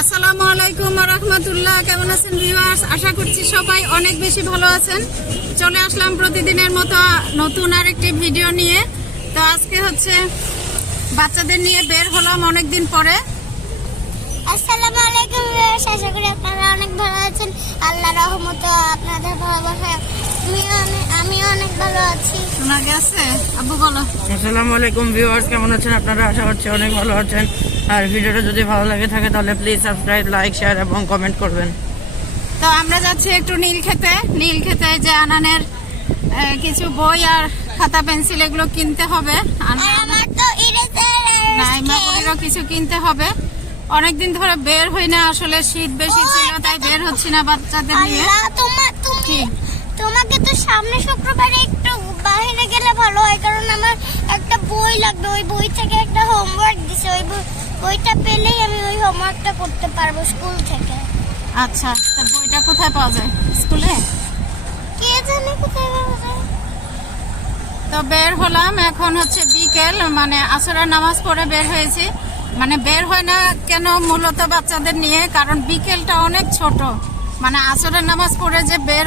আসসালামু আলাইকুম ওয়া রাহমাতুল্লাহ। কেমন আছেন ভিউয়ার্স? আশা করছি সবাই অনেক বেশি ভালো আছেন। চলে আসলাম প্রতিদিনের মতো নতুন আরেকটি ভিডিও নিয়ে। তো আজকে হচ্ছে বাচ্চাদের নিয়ে বের হলাম অনেকদিন পরে। আসসালামু আলাইকুম ভিউয়ার্স, আশা করি আপনারা অনেক ভালো আছেন। আল্লাহর রহমতে আপনাদের ভালোবাসায় আমি অনেক ভালো আছি। শোনা গেছে? আব্বু বলো। আসসালামু আলাইকুম ভিউয়ার্স, কেমন আছেন আপনারা? আশা করছি অনেক ভালো আছেন। আর ভিডিওটা যদি ভালো লাগে থাকে তাহলে প্লিজ সাবস্ক্রাইব, লাইক, শেয়ার এবং কমেন্ট করবেন। তো আমরা যাচ্ছি একটু নীলক্ষেতে যে আনানের কিছু বই আর খাতা পেন্সিল এগুলো কিনতে হবে। আমার তো নাইমাপুরিরও কিছু কিনতে হবে। অনেকদিন ধরে বের হই না, আসলে শীত বেশি ছিল তাই বের হচ্ছি না বাচ্চাদের নিয়ে। তোমাকে তো সামনে শুক্রবারে একটু বাইরে গেলে ভালো হয়, কারণ আমার একটা বই লাগবে। ওই বই থেকে একটা হোমওয়ার্ক দিছে, ওই বইটা পেলেই আমি ওই হোমওয়ার্কটা করতে পারবো স্কুল থেকে। আচ্ছা, তো বইটা কোথায় পাওয়া যায়? স্কুলে? কে জানে কোথায় পাওয়া যায়। তো বের হলাম, এখন হচ্ছে বিকেল, মানে আসরের নামাজ পড়ে বের হয়েছি। মানে বের হয় না কেন, মূলত বাচ্চাদের নিয়ে, কারণ বিকেলটা অনেক ছোট। মানে আসরের নামাজ পড়ে যে বের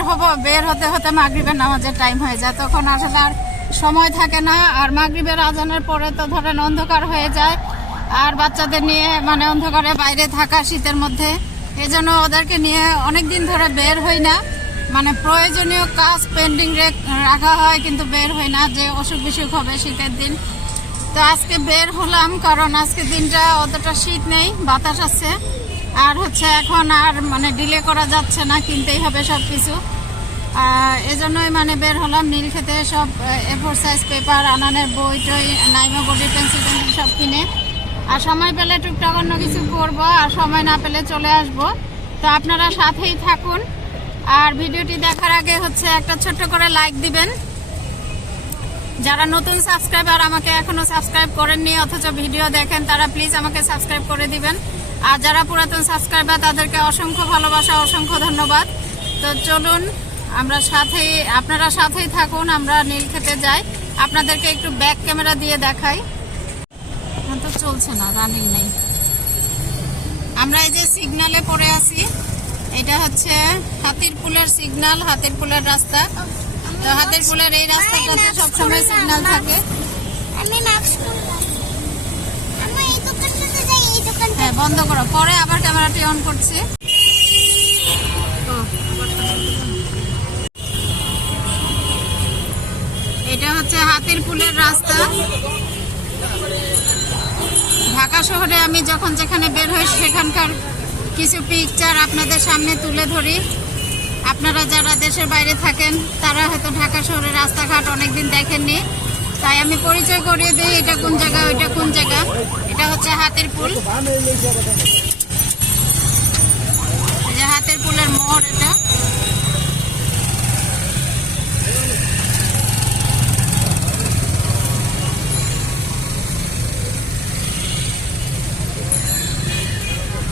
হতে হতে মাগরিবের নামাজের টাইম হয়ে যায়, তখন আসলে আর সময় থাকে না। আর মাগরিবের আজানের পরে তো ধরেন অন্ধকার হয়ে যায়, আর বাচ্চাদের নিয়ে মানে অন্ধকারে বাইরে থাকা শীতের মধ্যে, এই জন্য ওদেরকে নিয়ে অনেক দিন ধরে বের হই না। মানে প্রয়োজনীয় কাজ পেন্ডিং রাখা হয়, কিন্তু বের হই না, যে অসুখ বিসুখ হবে শীতের দিন। তো আজকে বের হলাম, কারণ আজকে দিনটা অতটা শীত নেই, বাতাস আছে। আর হচ্ছে এখন আর মানে ডিলে করা যাচ্ছে না, কিনতেই হবে সব কিছু। এজন্যই মানে বের হলাম নীলক্ষেতে, সব A4 সাইজ পেপার, আনানের বই টই, নাইমা বডির পেন্সিল সব কিনে। আর সময় পেলে টুকটাক অন্য কিছু করবো, আর সময় না পেলে চলে আসব। তো আপনারা সাথেই থাকুন। আর ভিডিওটি দেখার আগে হচ্ছে একটা ছোট্ট করে লাইক দিবেন। যারা নতুন সাবস্ক্রাইবার, আমাকে এখনো সাবস্ক্রাইব করেননি অথচ ভিডিও দেখেন, তারা প্লিজ আমাকে সাবস্ক্রাইব করে দিবেন। আর যারা পুরাতন সাবস্ক্রাইবার, তাদেরকে অসংখ্য ভালোবাসা, অসংখ্য ধন্যবাদ। তো চলুন আপনারা সাথেই থাকুন, আমরা নীলক্ষেতে যাই। আপনাদেরকে একটু ব্যাক ক্যামেরা দিয়ে দেখাই। এখন তো চলছে না, রানিং নেই। আমরা এই যে সিগন্যালে পড়ে আছি, এটা হচ্ছে হাতিরপুলের সিগন্যাল, হাতিরপুলের রাস্তা। তো হাতিরপুলের এই রাস্তাটাতে সবসময় সিগন্যাল থাকে। আমি মাস্ক পরলাম। আমি এই দোকানটাতে যাই, এই দোকানটা। হ্যাঁ, বন্ধ করো, পরে আবার ক্যামেরাটি অন করছি। এটা হচ্ছে হাতিরপুলের রাস্তা। ঢাকা শহরে আমি যখন যেখানে বের হই সেখানকার কিছু পিকচার আপনাদের সামনে তুলে ধরি। আপনারা যারা দেশের বাইরে থাকেন তারা হয়তো ঢাকা শহরের রাস্তাঘাট অনেকদিন দেখেননি, তাই আমি পরিচয় করিয়ে দিই এটা কোন জায়গা, ওইটা কোন জায়গা। এটা হচ্ছে হাতিরপুল, এই যে হাতিরপুলের মোড় এটা।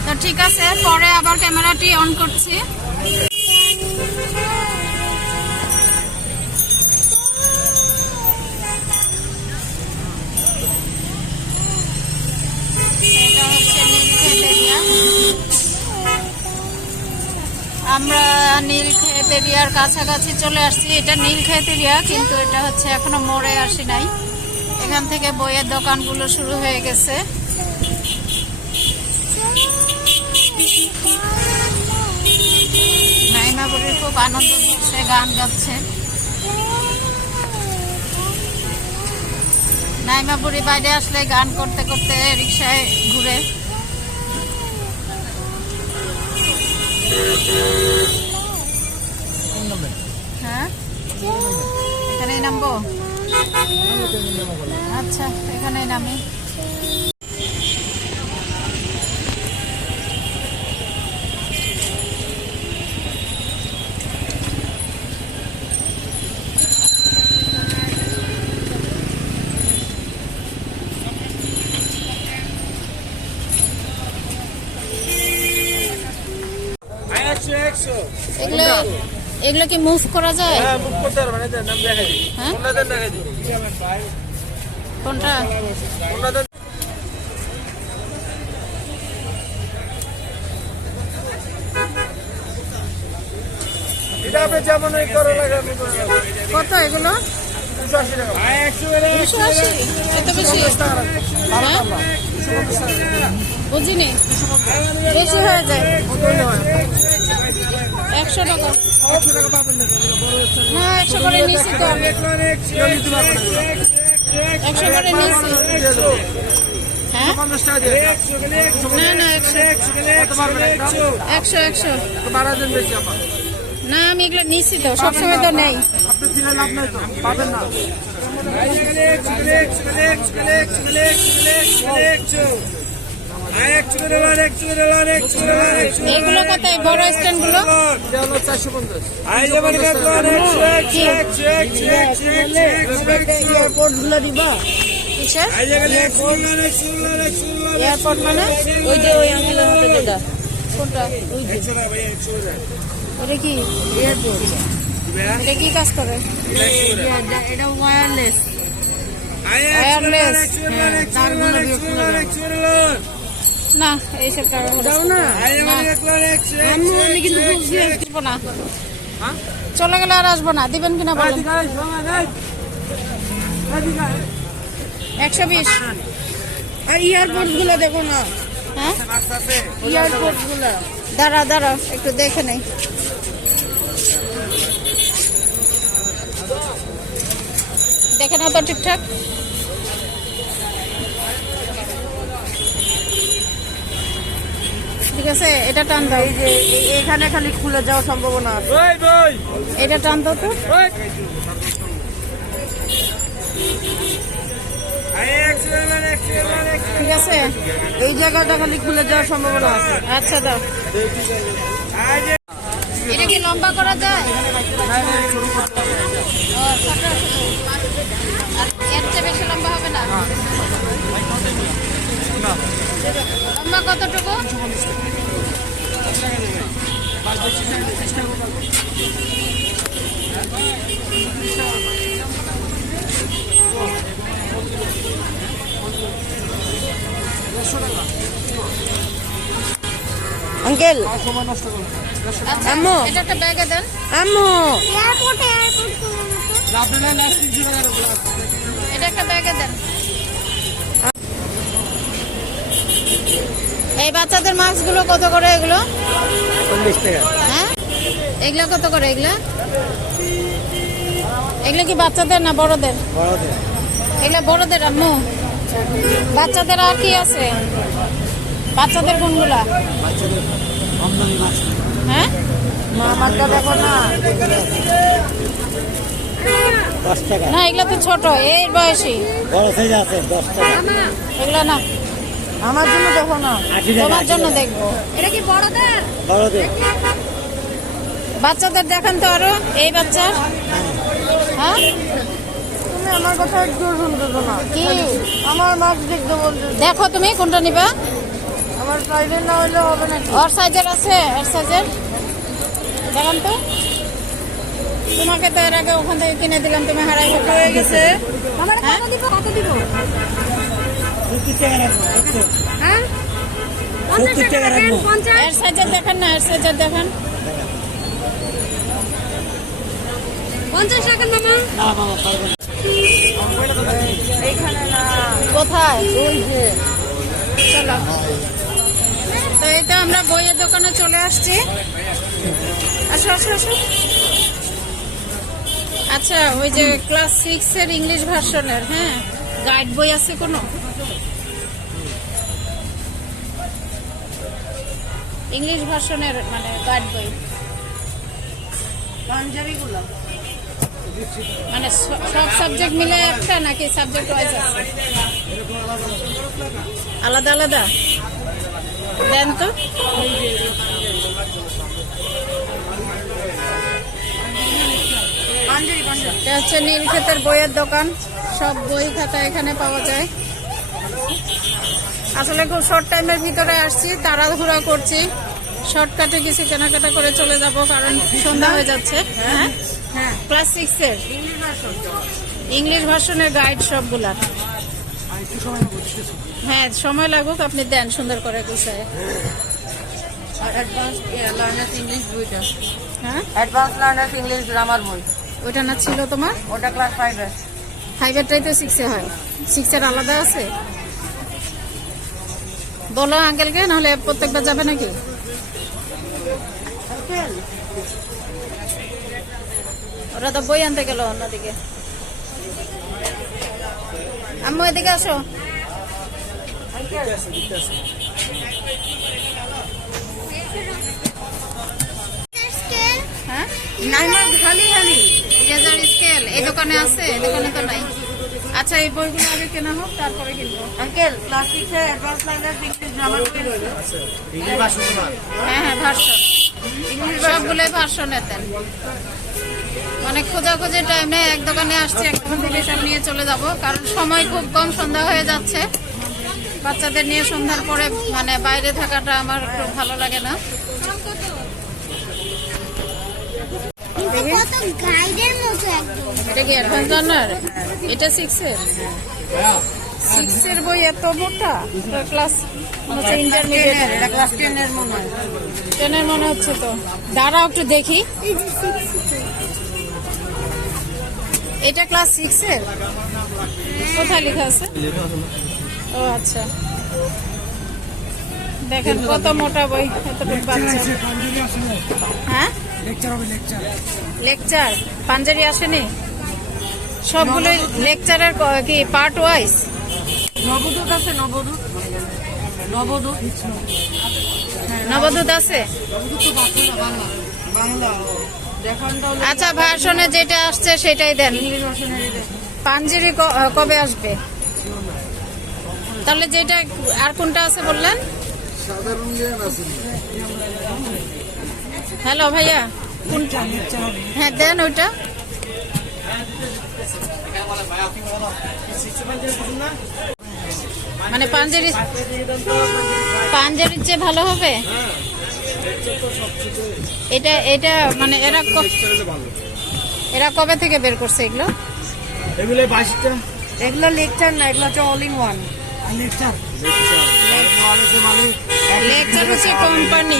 তো ঠিক আছে, পরে আবার ক্যামেরাটি অন করছি। এটা হচ্ছে নীলক্ষেত এরিয়া। আমরা নীলক্ষেত এরিয়ার কাছাকাছি চলে আসছি। এটা নীলক্ষেত এরিয়া, কিন্তু এটা হচ্ছে এখনো মোড়ে আসি নাই। এখান থেকে বইয়ের দোকানগুলো শুরু হয়ে গেছে। নাইমা বুড়ির খুব আনন্দ হচ্ছে, গান গাচ্ছে। নাইমা বুড়ি বাইরে আসলে গান করতে করতে রিক্সায় ঘুরে। হ্যাঁ, এখানেই নামবো? আচ্ছা, এখানেই নামি। এগুলো কি মুভ করা যায়? হ্যাঁ, বুক করতে পারবেন। এই যে নাম দেখাই দিই। হ্যাঁ, কোনটা দেন দেখাই দিই। কোনটা? কোনটা দেন। কত এগুলো? 280? এত বেশি? হ্যাঁ? বুঝিনি, বেশি হয়ে যায়। 100 টাকা না, 100 করে নিয়েছি তো আমি। 100 করে নিয়েছি। হ্যাঁ না না, 100 না, আমি এগুলো নিচ্ছি তো, সবসময় তো নেই। এগুলো কত, এই বড় স্ট্যান্ড গুলো? এয়ারপোর্ট মানে ওই যে ওই আঙ্কেলের হাতে যেটা, কোনটা? ওটা কি এয়ারপোর্ট? এটা কি কাজ করে? এটা ওয়্যারলেস। ওয়্যারলেস না, এইসব টাকা না, আমি কিন্তু দিব না। চলে গেলে আর আসবো না, দিবেন কিনা বলেন? 120। এয়ারপোর্ট গুলো দেখো না। হ্যাঁ, এয়ারপোর্ট গুলো দাঁড়া একটু দেখে নেই। দেখে না তো ঠিকঠাক? ঠিক আছে, এটা টান দাও। এই যে এখানে খালি খুলে যাওয়ার সম্ভাবনা আছে। এটা টান দাও তো। ঠিক আছে, এই জায়গাটা খালি খুলে যাওয়ার সম্ভাবনা আছে। আচ্ছা দাও। এটা কি লম্বা করা যায়? ও, ছোট। আর এর চেয়ে বেশি লম্বা হবে না? লম্বা কতটুকু? আঙ্কেল, আচ্ছা, আম্মু। এটা একটা ব্যাগে দেন। আম্মু, এটা একটা ব্যাগে দেন। এই বাচ্চাদের মাস্ক গুলো কত করে এগুলো? 40 টাকা। হ্যাঁ, এগুলো কত করে? এগুলো কি বাচ্চাদের না বড়দের? এগুলো বড়দের আম্মু। বাচ্চাদের আর কি আছে? বাচ্চাদের কোনগুলা? হ্যাঁ, মামারটা দেখো না, 10 টাকা। না এগুলো তো ছোট, এই বয়সী। বড় সাইজ আছে 10 টাকা। এগুলো না, আমার জন্য দেখো না, তোমার জন্য দেখবো। এটা কি বড়দের? বড়দের। বাচ্চাদের দেখান তো আরো, এই বাচ্চার। হ্যাঁ, তুমি আমার কথা একটু শুনতেছো না? কি আমার মাস্ক দেখতে বলতে, দেখো তুমি কোনটা নিবা? আমার সাইজের না হলে হবে না। ওর সাইজের আছে? এর সাইজের দেখান তো। তোমাকে তো এর আগে ওখান থেকে কিনে দিলাম, তুমি হারাই হয়ে গেছে। হ্যাঁ? কত দিব? 70 টাকা রাখবো। হ্যাঁ, 70 টাকা রাখবো। এর সাইজের দেখান না, এর সাইজের দেখান। 50 টাকা মামা। না মামা পারবো না। এইখানে না, কোথায়? ওই যে চলো। তো এই তো আমরা বইয়ের দোকানে চলে আসছি। আসো আসো আসো। আচ্ছা, ওই যে ক্লাস 6 এর ইংলিশ ভার্সনের, হ্যাঁ, গাইড বই আছে কোনো? ইংলিশ ভার্সনের মানে গাইড বই, পাঞ্জাবিগুলো মানে সব সাবজেক্ট মিলে একটা নাকি সাবজেক্ট ওয়াইজ আছে? আলাদা আলাদা দেন তো। এটা হচ্ছে নীলক্ষেতের বইয়ের দোকান, সব বই খাতা এখানে পাওয়া যায়। আসলে খুব শর্ট টাইমের ভিতরে আসছি, তাড়াহুড়া করছি, শর্টকাটে কিছু কেনাকাটা করে চলে যাব, কারণ সন্ধ্যা হয়ে যাচ্ছে। হ্যাঁ, ক্লাস 6 এর ইংলিশ ভার্সনের গাইড সবগুলার। হ্যাঁ, সময় লাগুক, আপনি দেন সুন্দর করে গুছায়। অ্যাডভান্স লার্নার্স ইংলিশ বইটা, হ্যাঁ অ্যাডভান্স লার্নার্স ইংলিশ গ্রামার বই, ওইটা না ছিল তোমার? ওটা ক্লাস 5 এর। 5-এরটাই তো 6-এ হয়, 6-এর আলাদা আছে। বলো আঙ্কেলকে, নাহলে প্রত্যেকবার যাবে নাকি? ওরা তো বই আনতে গেল অন্যদিকে। আম্মু এদিকে আসো। স্কেল হ্যাঁ, নাইমা খালি খালি ইরেজার স্কেল এই দোকানে আছে, এই দোকানে তো নাই। আচ্ছা, এই বইগুলো আগে কেনা হোক, তারপরে কিনবো। আঙ্কেল ক্লাস 6 এর অ্যাডভান্স লার্নার্স ইংলিশ গ্রামার বই রইলো। হ্যাঁ হ্যাঁ, ভার্সন, সবগুলোই ভার্সন এতেন। অনেক খোঁজাখুঁজি টাইমে এক দোকানে আসছি, এক দোকান থেকে সব নিয়ে চলে যাব, কারণ সময় খুব কম, সন্ধ্যা হয়ে যাচ্ছে। বাচ্চাদের নিয়ে সন্ধ্যার পরে মানে বাইরে থাকাটা আমার একটু ভালো লাগে না। কিন্তু কত গাইডের মতো একদম। এটা কি অ্যাডভান্স লার্নার? এটা 6-এর? 6-এর বই এত মোটা? ক্লাস ইন্টারমিডিয়েট, এটা ক্লাস 10 এর মনে হয়। 10-এর মনে হচ্ছে তো। দাঁড়াও একটু দেখি। এই যে 6 এটা ক্লাস 6-এর? কোথায় লেখা আছে? ও আচ্ছা, দেখেন কত মোটা বই, এতটুকু বাচ্চা। হ্যাঁ, লেকচার পাঞ্জাবি আসেনি? সবগুলোই লেকচারের কি পার্ট ওয়াইজ? নবদূত আছে, নবদূত, নবদূত, নবদূত আছে। বাংলা দেখুন তো। আচ্ছা, ভার্সনে যেটা আসছে সেটাই দেন। ইংলিশ ভার্সনের পাঞ্জেরি কবে আসবে? তাহলে যেটা, আর কোনটা আছে বললেন? হ্যালো ভাইয়া, কোনটা? হ্যাঁ দেন ওইটা। মানে পাঞ্জাবির চেয়ে ভালো হবে এটা। এটা মানে এরা কবে থেকে বের করছে এগুলো? এগুলো 22টা। এগুলো লেকচার না, এগুলো হচ্ছে all in one. Lecture lecture হচ্ছে কোম্পানি,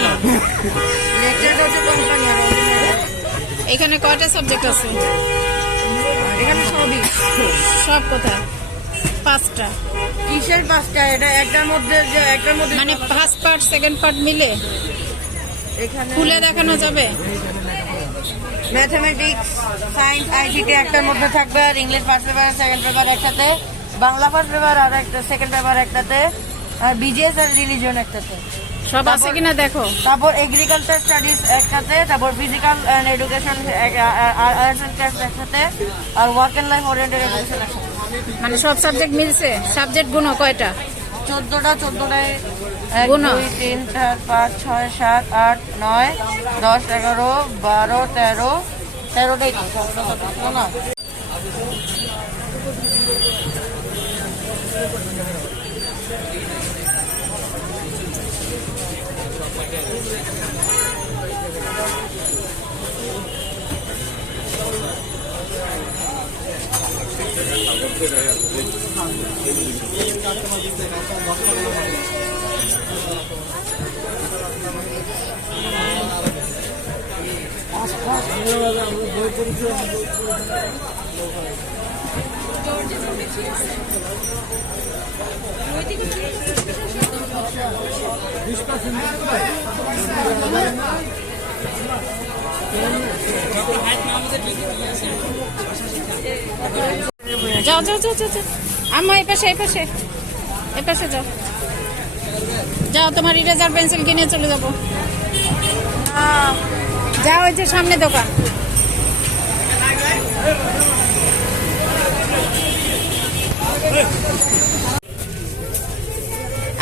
লেকচারটা হচ্ছে কোম্পানি। আর all in one এখানে কয়টা সাবজেক্ট আছে? এখানে সবই। সব কোথায়? 5টা। কিসের 5টা? এটা একটার মধ্যে, যে একটার মধ্যে মানে ফার্স্ট পার্ট সেকেন্ড পার্ট মিলে এখানে খুলে দেখানো যাবে? ম্যাথমেটিক্স, সায়েন্স, আইসিটি একটার মধ্যে থাকবে, আর English first paper second paper একটাতে, বাংলা ফার্স্ট পেপার আর একটা সেকেন্ড পেপার একটাতে, আর বিজিএস আর রিলিজিয়ন একটাতে। সব আছে কিনা দেখো। তারপর এগ্রিকালচার স্টাডিজ একটাতে, তারপর physical and education arts and craft একটাতে, আর work and life oriented education একটাতে। মানে সব সাবজেক্ট মিলছে? সাবজেক্ট গুণ কয়টা? 14টায় 1 গুনো। 2 3 4 5 6 7 8 9 10 11 12 13 13টাই তো 14টা সাবজেক্ট না। যাও যাও যাও যাও যাও। আম্মা এই পাশে, এই পাশে, এই পাশে যাও। যাও, তোমার ইরেজার পেন্সিল কিনে চলে যাবো। যাও, ওই যে সামনে দোকান।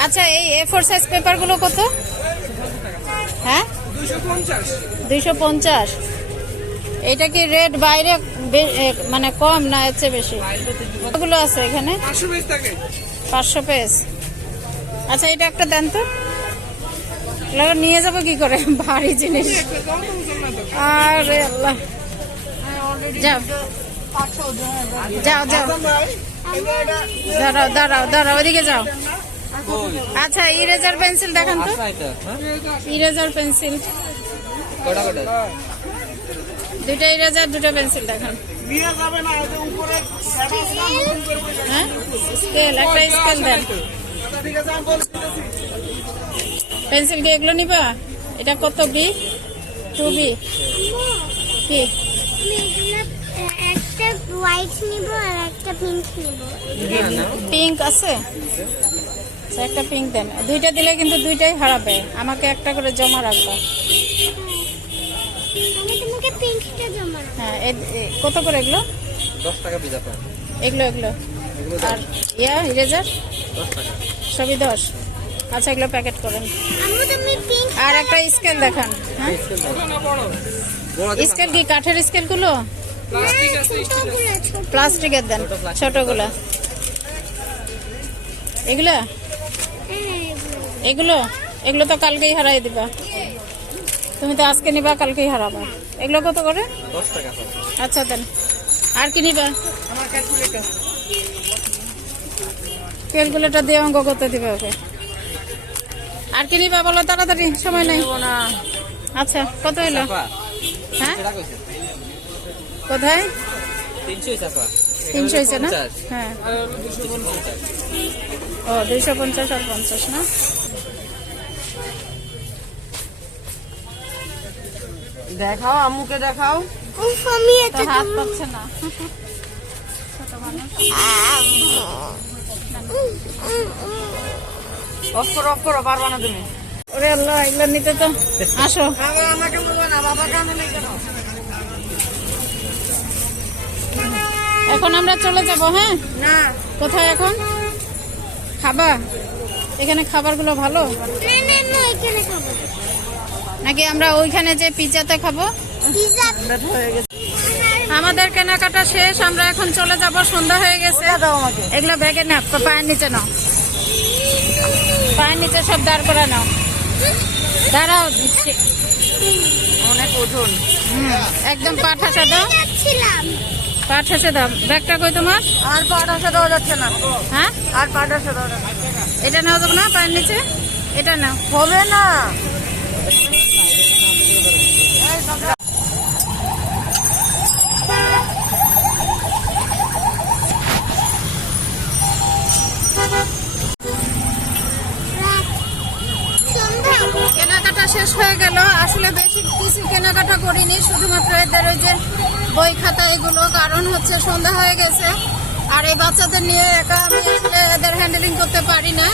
আচ্ছা, এই A4 সাইজ পেপার গুলো কত? হ্যাঁ, 250। এটা কি রেট বাইরে মানে কম না এর চেয়ে বেশি? কতগুলো আছে এখানে? 500 পেজ। আচ্ছা, এটা একটা দেন তো। এগুলো নিয়ে যাবো কি করে, ভারী জিনিস। আরে আল্লাহ, যাও যাও যাও, দাঁড়াও দাঁড়াও দাঁড়াও, ওইদিকে যাও। আচ্ছা ইরেজার পেন্সিল দেখান তো, ইরেজার পেন্সিল দুইটা ইরেজার দুটো পেন্সিল দেখান। নিয়ে যাবে না এতে উপরে হ্যাঁ স্কেল, একটা স্কেল দেন। ঠিক আছে আমি বলছি পেন্সিল কি এগুলো নিবা? এটা কত বি? 2B কি? আমি এগুলো একটা হোয়াইট নিব আর একটা পিঙ্ক নিব। পিঙ্ক আছে? আচ্ছা, একটা পিঙ্ক দেন। দুইটা দিলে কিন্তু দুইটাই হারাবে, আমাকে একটা করে জমা রাখবা। আমি তোমাকে পিঙ্কটা জমা রাখবো। হ্যাঁ কত করে এগুলো? 10 টাকা পিস আপনার। এগুলো আর ইরেজার 10 টাকা। সবই 10। আচ্ছা এগুলো প্যাকেট করেন। আম্মু তুমি পিঙ্ক আর একটা স্কেল দেখান। হ্যাঁ স্কেল কি কাঠের স্কেলগুলো? ছোটগুলো ছোট। প্লাস্টিকের দেন, ছোটগুলা। এগুলা এগুলো এগুলো তো কালকেই হারাই দিবা। তুমি তো আজকে নিবা, কালকেই হারাবা। এগুলো কত করে? 10 টাকা স্যার। আচ্ছা দেন। আর কি নিবা? আমার ক্যালকুলেটর। ক্যালকুলেটর দিয়ে অঙ্ক করতে দিবে ওকে। আর কি নিবা বলো তাড়াতাড়ি, সময় নাই। না আচ্ছা কত হলো? চাপা হ্যাঁ এটা কইছে কোথায়? 300 চাপা। 300 হয়েছে না? 50 হ্যাঁ আর 250। ও 250 আর 50 না? দেখাও, আম্মুকে দেখাও। উফ আমি তো এটা হাত পাচ্ছে না। ছোট মানুষ। অফ করো পারবা না তুমি। ওরে আল্লাহ, এগুলো নিতে তো আসো। আমাকে বলবো না, বাবাকে আনো নাই কেন? এখন আমরা চলে যাব। হ্যাঁ না কোথায় এখন? খাবা? এখানে খাবারগুলো ভালো না এখানে খাবো। নাকি আমরা ওইখানে যে পিৎজাতে খাবো? পিজ্জা ব্যথা হয়ে গেছে। আমাদের কেনাকাটা শেষ, আমরা এখন চলে যাব। সন্ধ্যা হয়ে গেছে। দাও আমাকে। এগুলো ব্যাগে না, পায়ের নিচে নাও, পায়ের নিচে সব দাঁড় করে নাও। দাঁড়াও দিচ্ছি। অনেক ওজন। একদম পা ঠাসা দাও, যাচ্ছিলাম। পা ঠাসে দাও। ব্যাগটা কই তোমার? আর পাটাশা দেওয়া যাচ্ছে না। হ্যাঁ আর পাটাশা দেওয়া যাচ্ছে না। এটা নাও যাবো না পায়ের নিচে? এটা নাও। হবে না। সন্ধ্যা কেনাকাটা শেষ হয়ে গেল। আসলে বেশি কিছু কেনাকাটা করিনি, শুধুমাত্র এদের ওই যে বই খাতা এগুলো। কারণ হচ্ছে সন্ধ্যা হয়ে গেছে, আর এই বাচ্চাদের নিয়ে একা আমি আসলে এদের হ্যান্ডেলিং করতে পারি না।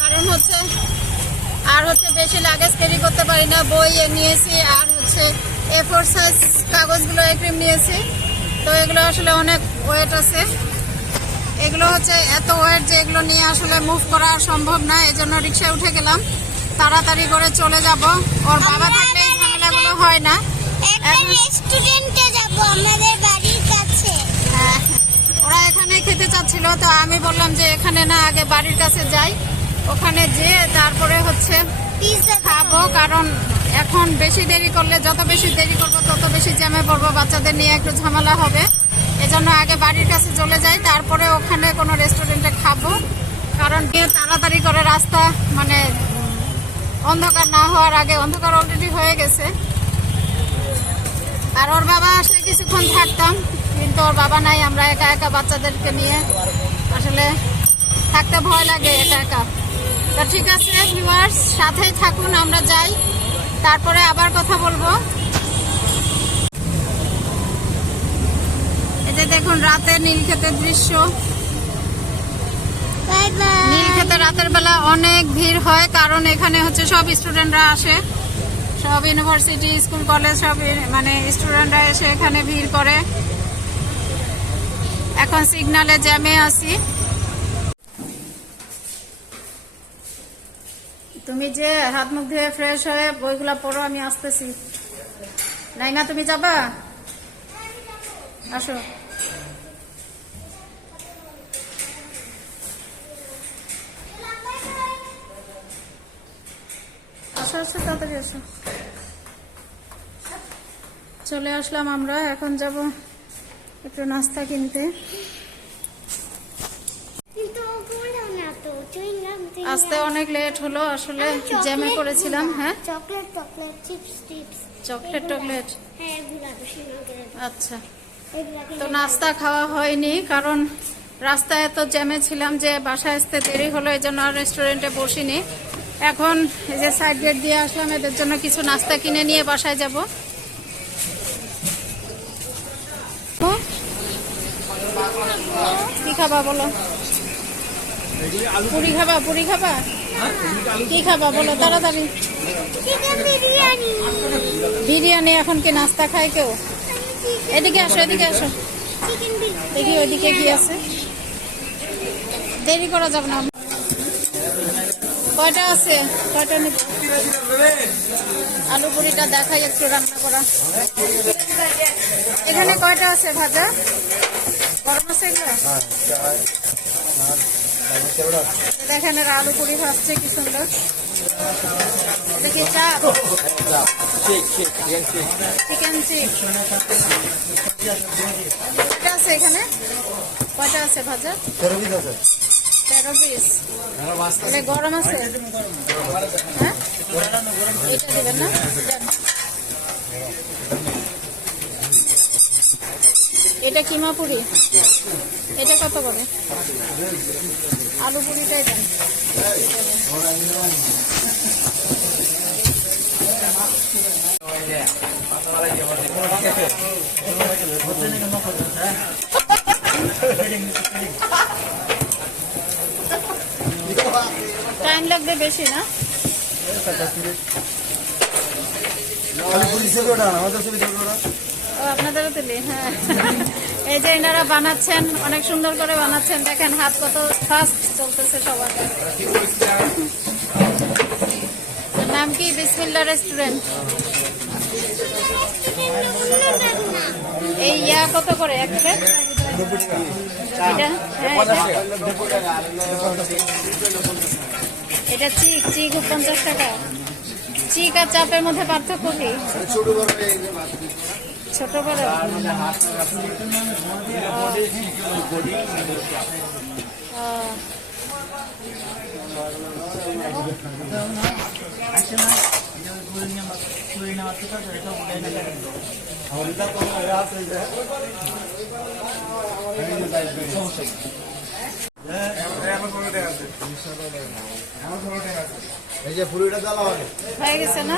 কারণ হচ্ছে আর হচ্ছে বেশি লাগেজ ক্যারি করতে পারি না। বই নিয়েছি, আর হচ্ছে A4 সাইজ কাগজগুলো এক্রিম নিয়েছি। তো এগুলো আসলে অনেক ওয়েট আছে। এগুলো হচ্ছে এত ওয়েট যে এগুলো নিয়ে আসলে মুভ করা সম্ভব না। এই জন্য রিক্সায় উঠে গেলাম, তাড়াতাড়ি করে চলে যাব। ওর বাবা থাকলে এই ঝামেলাগুলো হয় না। একটা রেস্টুরেন্টে যাব আমাদের বাড়ির কাছে। হ্যাঁ, ওরা এখানে খেতে চাচ্ছিল, তো আমি বললাম যে এখানে না, আগে বাড়ির কাছে যাই, ওখানে যেয়ে তারপরে হচ্ছে পিজ্জা খাবো। কারণ এখন বেশি দেরি করলে, যত বেশি দেরি করবো তত বেশি জ্যামে পড়বো, বাচ্চাদের নিয়ে একটু ঝামেলা হবে। এজন্য আগে বাড়ির কাছে চলে যাই, তারপরে ওখানে কোনো রেস্টুরেন্টে খাবো। কারণ গিয়ে তাড়াতাড়ি করে রাস্তা মানে অন্ধকার না হওয়ার আগে, অন্ধকার অলরেডি হয়ে গেছে। আর ওর বাবা আসলে কিছুক্ষণ থাকতাম, কিন্তু ওর বাবা নাই। আমরা একা একা বাচ্চাদেরকে নিয়ে আসলে থাকতে ভয় লাগে একা একা। তো ঠিক আছে ভিউয়ার্স, সাথেই থাকুন, আমরা যাই, তারপরে আবার কথা বলবো। এই যে দেখুন রাতের নীলক্ষেতের দৃশ্য। Bye bye. নীলক্ষেতে রাতের বেলা অনেক ভিড় হয়, কারণ এখানে হচ্ছে সব স্টুডেন্টরা আসে, সব ইউনিভার্সিটি, স্কুল, কলেজ, সব মানে স্টুডেন্টরা এসে এখানে ভিড় করে। এখন সিগনালে জ্যামে আছি। তুমি যে হাত মুখ ধুয়ে ফ্রেশ হয়ে বইগুলা পড়ো, আমি আসতেছি। নাইমা তুমি যাবা? আসো। আসো আসো, তাড়াতাড়ি আসো। চলে আসলাম আমরা। এখন যাব একটু নাস্তা কিনতে। কিন্তু বললাম না তো চুইংগাম আসতে অনেক লেট হলো আসলে জ্যামে করেছিলাম। হ্যাঁ, chocolate chocolate chips tips chocolate টকলেট। হ্যাঁ এগুলো আচ্ছা, এগুলো তো নাস্তা খাওয়া হয়নি কারণ রাস্তায় এত জ্যামে ছিলাম যে বাসায় আসতে দেরি হলো, এই জন্য আর রেস্টুরেন্টে বসিনি। এখন এই যে সাইড গেট দিয়ে আসলাম, এদের জন্য কিছু নাস্তা কিনে নিয়ে বাসায় যাব। কি খাবা বলো? পুরি খাবা? পুরি খাবা? কি খাবা বলো তাড়াতাড়ি? চিকেন বিরিয়ানি বিরিয়ানি। এখন কি নাস্তা খায় কেউ? এদিকে আসো, এদিকে আসো, চিকেন বিরিয়ানি দেখি ওইদিকে কি আছে। দেরি করা যাবে না। কয়টা আছে? কয়টা নিব? আলু পুরিটা দেখাই একটু রান্না করা। এখানে কয়টা আছে ভাজা? গরম আছে এগুলো? দেখেন এরা আলু পুরি ভাজছে কি সুন্দর। দেখি চাপ, চিকেন চিপ কয়টা আছে এখানে? কয়টা আছে ভাজা? 13 পিস। এটা গরম আছে? হ্যাঁ, এটা দেবেন না? দেন। এটা কিমা পুরি, এটা কত করে? আলু পুরিটাই দেন। টাইম লাগবে বেশি না? ও আপনাদেরও তুলি। হ্যাঁ, এই যে এনারা বানাচ্ছেন, অনেক সুন্দর করে বানাচ্ছেন। দেখেন হাত কত ফাস্ট চলতেছে সবার। নাম কি? বিসমিল্লাহ রেস্টুরেন্ট। এই ইয়া কত করে এক প্লেট? এটা হ্যাঁ, এটা চিক। চিক 50 টাকা। চিক আর চাপের মধ্যে পার্থক্য কি? ছোট বড়? এই যে পুরিটা জ্বালা হয় হয়ে গেছে না?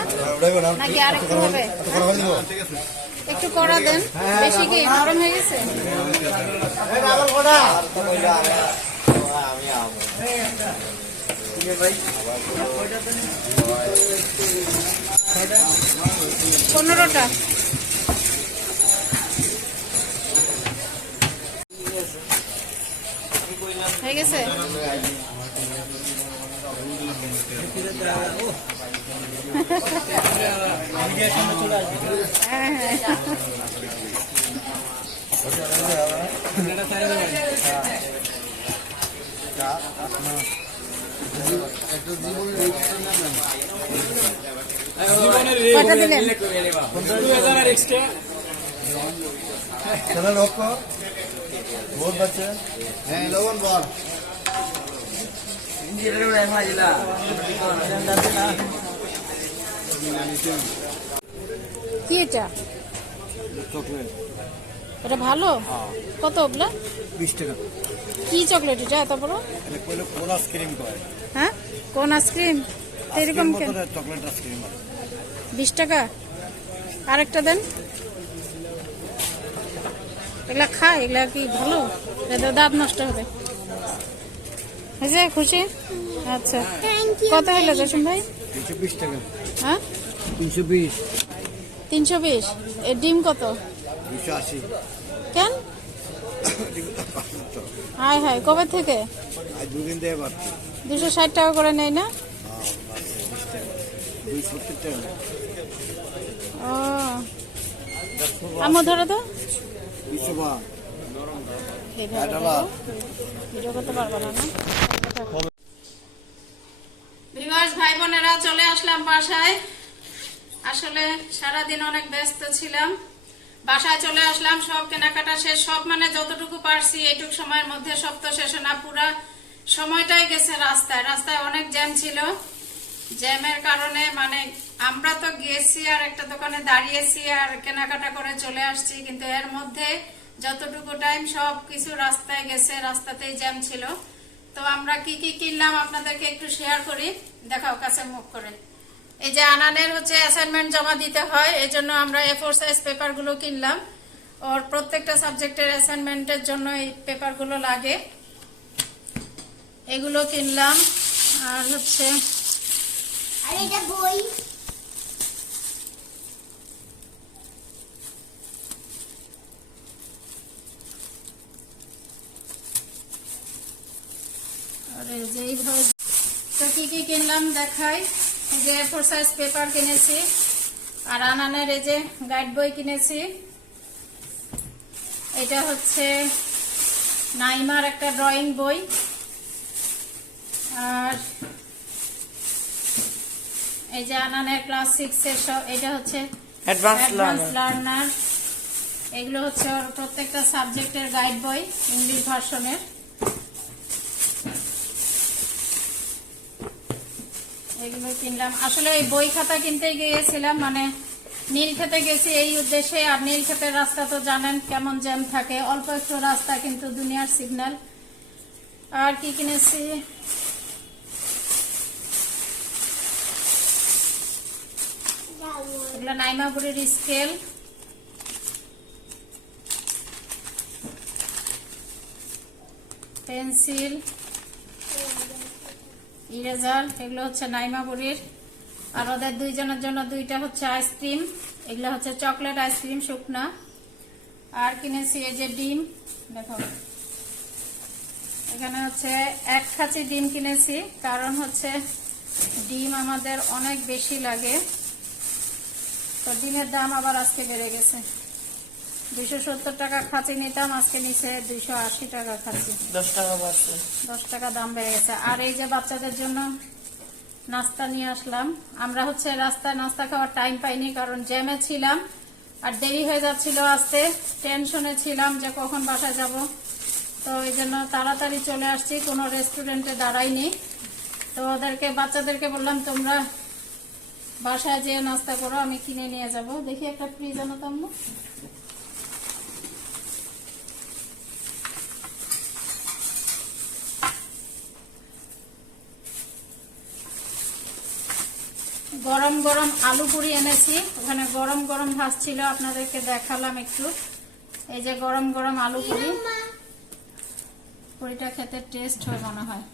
নাকি আরেকটু হবে? একটু কড়া দেন। বেশি কি নরম হয়ে গেছে? এই ডাবল কোটা 15টা। হয়ে গেছে? হ্যাঁ হ্যাঁ, কয়টা দিলেন? चलो लोग को बहुत बच्चे हैं लोगों बॉल কি এটা? चॉकलेट এটা ভালো? কত ওগুলা? 20 টাকা কি চকলেট এটা এত বড়? এটা কইলো কোন আইসক্রিম কয় হ্যাঁ, কোন আইসক্রিম? এরকম কেন? চকলেট আইসক্রিম 20 টাকা। আরেকটা দেন। এগুলা খায়? এগুলা কি ভালো? এদের দাঁত নষ্ট হবে। হয়েছে? খুশি? আচ্ছা, থ্যাংক ইউ কত হলো জসিম ভাই? 320 টাকা হ্যাঁ, 320 320। এর ডিম কত? 280 কেন? হায় হায়, কবে থেকে? আজ দুদিন দিয়ে বাড়ছে 260 টাকা করে নেই না? 270 টাকা ও, আমো ধরো তো। 200 বা এইভাবে ধরো। ভিডিও করতে পারবো না না? ভিউয়ার্স ভাই বোনেরা, চলে আসলাম বাসায়। আসলে সারাদিন অনেক ব্যস্ত ছিলাম। বাসায় চলে আসলাম, সব কেনাকাটা শেষ, সব মানে যতটুকু পারছি এইটুকু সময়ের মধ্যে। সব তো শেষ না, পুরা সময়টাই গেছে রাস্তায় রাস্তায় অনেক জ্যাম ছিল। জ্যামের কারণে মানে আমরা তো গেছি আর একটা দোকানে দাঁড়িয়েছি আর কেনাকাটা করে চলে আসছি, কিন্তু এর মধ্যে যতটুকু টাইম সব কিছু রাস্তায় গেছে, রাস্তাতেই জ্যাম ছিল। তো আমরা কি কি কিনলাম আপনাদেরকে একটু শেয়ার করি, দেখাও কাছে মুখ করে। এই যে আনানের হচ্ছে অ্যাসাইনমেন্ট জমা দিতে হয়, এই জন্য আমরা A4 সাইজ পেপারগুলো কিনলাম। ওর প্রত্যেকটা সাবজেক্টের অ্যাসাইনমেন্টের জন্য এই পেপারগুলো লাগে, এগুলো কিনলাম। আর হচ্ছে আর এটা বই। আরে যেইভাবে তো কি কি কিনলাম দেখাই। এই যে A4 সাইজ পেপার কিনেছি, আর আনানের এই যে গাইড বই কিনেছি। এটা হচ্ছে নাইমার একটা ড্রয়িং বই। আর এই যে আনানের ক্লাস 6 এর সব, এটা হচ্ছে অ্যাডভান্স লার্নার। এগুলো হচ্ছে ওর প্রত্যেকটা সাবজেক্টের গাইড বই ইংলিশ ভার্সনের। এগুলো কিনলাম। আসলে এই বই খাতা কিনতে গিয়েছিলাম, মানে নীল খেতে গেছি এই উদ্দেশ্যে। আর নীল খেতের রাস্তা তো জানেন কেমন জ্যাম থাকে, অল্প একটু রাস্তা কিন্তু দুনিয়ার সিগন্যাল। আর কি কিনেছি, এগুলো নাইমাগুড়ির স্কেল, পেন্সিল, ইরেজার, এগুলো হচ্ছে নাইমাগুড়ির। আর ওদের দুইজনের জন্য দুইটা হচ্ছে আইসক্রিম, এগুলো হচ্ছে চকলেট আইসক্রিম শুকনা। আর কিনেছি এই যে ডিম, দেখো এখানে হচ্ছে 1 খাঁচি ডিম কিনেছি, কারণ হচ্ছে ডিম আমাদের অনেক বেশি লাগে। তো ডিমের দাম আবার আজকে বেড়ে গেছে, 270 টাকা খাঁচি নিতাম, আজকে নিচে 280 টাকা খাঁচি, 10 টাকা বাড়ছে। 10 টাকা দাম বেড়ে গেছে। আর এই যে বাচ্চাদের জন্য নাস্তা নিয়ে আসলাম। আমরা হচ্ছে রাস্তায় নাস্তা খাওয়ার টাইম পাইনি, কারণ জ্যামে ছিলাম আর দেরি হয়ে যাচ্ছিল আসতে, টেনশনে ছিলাম যে কখন বাসায় যাব। তো এই জন্য তাড়াতাড়ি চলে আসছি, কোনো রেস্টুরেন্টে দাঁড়াইনি। তো বাচ্চাদেরকে বললাম তোমরা বাসায় যেয়ে নাস্তা করো, আমি কিনে নিয়ে যাব। দেখি একটা ফ্রিজ আনতাম না, গরম গরম আলু পুরি এনেছি। ওখানে গরম গরম ভাজছিল, আপনাদেরকে দেখালাম একটু। এই যে গরম গরম আলু পুরি, পুরিটা খেতে টেস্ট হয় মনে হয়,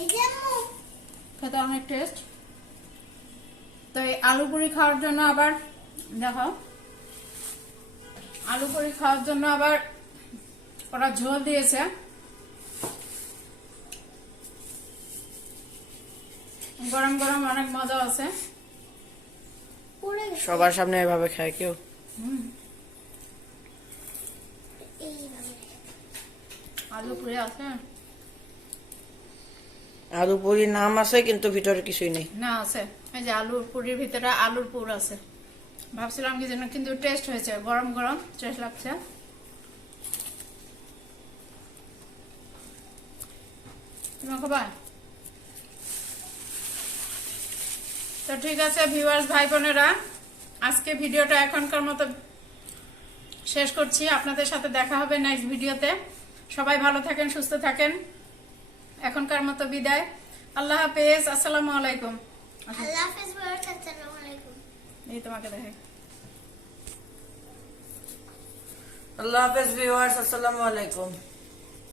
এই যে আম্মু, খেতে অনেক টেস্ট। তো এই আলু পুরি খাওয়ার জন্য আবার দেখো, আলু পুরি খাওয়ার জন্য আবার ওরা ঝোল দিয়েছে। গরম গরম অনেক মজা আছে। পড়ে গেছে। সবার সামনে এভাবে খায় কেউ? এইভাবে। আলু পুরি আছে আলু পুরি নাম আছে, কিন্তু ভিতরে কিছুই নেই। না, আছে। এই যে আলুর পুরির ভিতরে আলুর পুর আছে। ভাবছিলাম কি যেন, কিন্তু টেস্ট হয়েছে, গরম গরম টেস্ট লাগছে। তুমি খাবা? তো ঠিক আছে ভিউয়ার্স, ভাই বোনেরা, আজকে ভিডিওটা এখনকার মতো শেষ করছি। আপনাদের সাথে দেখা হবে নেক্সট ভিডিওতে। সবাই ভালো থাকেন, সুস্থ থাকেন। এখনকার মতো বিদায়। আল্লাহ হাফেজ, আসসালামু আলাইকুম। আল্লাহ হাফেজ, আসসালামু আলাইকুম। এই তোমাকে দেখাই। আল্লাহ হাফেজ ভিউয়ার্স, আসসালামু আলাইকুম।